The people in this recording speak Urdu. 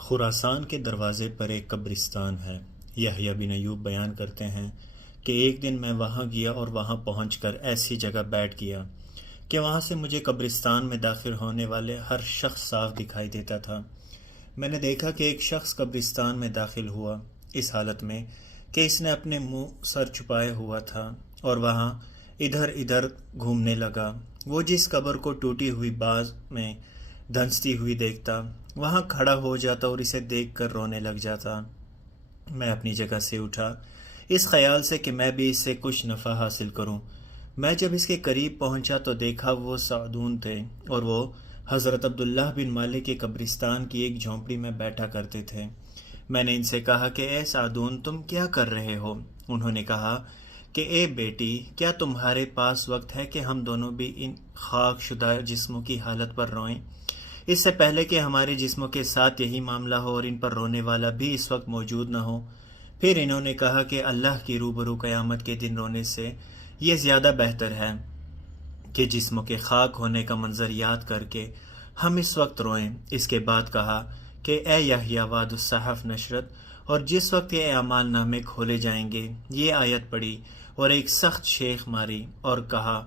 خراسان کے دروازے پر ایک قبرستان ہے۔ یحییٰ بن ایوب بیان کرتے ہیں کہ ایک دن میں وہاں گیا اور وہاں پہنچ کر ایسی جگہ بیٹھ گیا کہ وہاں سے مجھے قبرستان میں داخل ہونے والے ہر شخص صاف دکھائی دیتا تھا۔ میں نے دیکھا کہ ایک شخص قبرستان میں داخل ہوا اس حالت میں کہ اس نے اپنے منہ سر چھپائے ہوا تھا اور وہاں ادھر ادھر گھومنے لگا۔ وہ جس قبر کو ٹوٹی ہوئی باز میں دھنستی ہوئی دیکھتا وہاں کھڑا ہو جاتا اور اسے دیکھ کر رونے لگ جاتا۔ میں اپنی جگہ سے اٹھا اس خیال سے کہ میں بھی اس سے کچھ نفع حاصل کروں۔ میں جب اس کے قریب پہنچا تو دیکھا وہ سعدون تھے اور وہ حضرت عبداللہ بن مالک کے قبرستان کی ایک جھونپڑی میں بیٹھا کرتے تھے۔ میں نے ان سے کہا کہ اے سعدون تم کیا کر رہے ہو؟ انہوں نے کہا کہ اے بیٹی کیا تمہارے پاس وقت ہے کہ ہم دونوں بھی ان خاک شدہ جسموں کی حالت پر روئیں، اس سے پہلے کہ ہمارے جسموں کے ساتھ یہی معاملہ ہو اور ان پر رونے والا بھی اس وقت موجود نہ ہو؟ پھر انہوں نے کہا کہ اللہ کی روبرو قیامت کے دن رونے سے یہ زیادہ بہتر ہے کہ جسموں کے خاک ہونے کا منظر یاد کر کے ہم اس وقت روئیں۔ اس کے بعد کہا کہ اے یحییٰ وعد الصحف نشرت، اور جس وقت یہ اعمال نامے کھولے جائیں گے یہ آیت پڑھی اور ایک سخت شیخ ماری اور کہا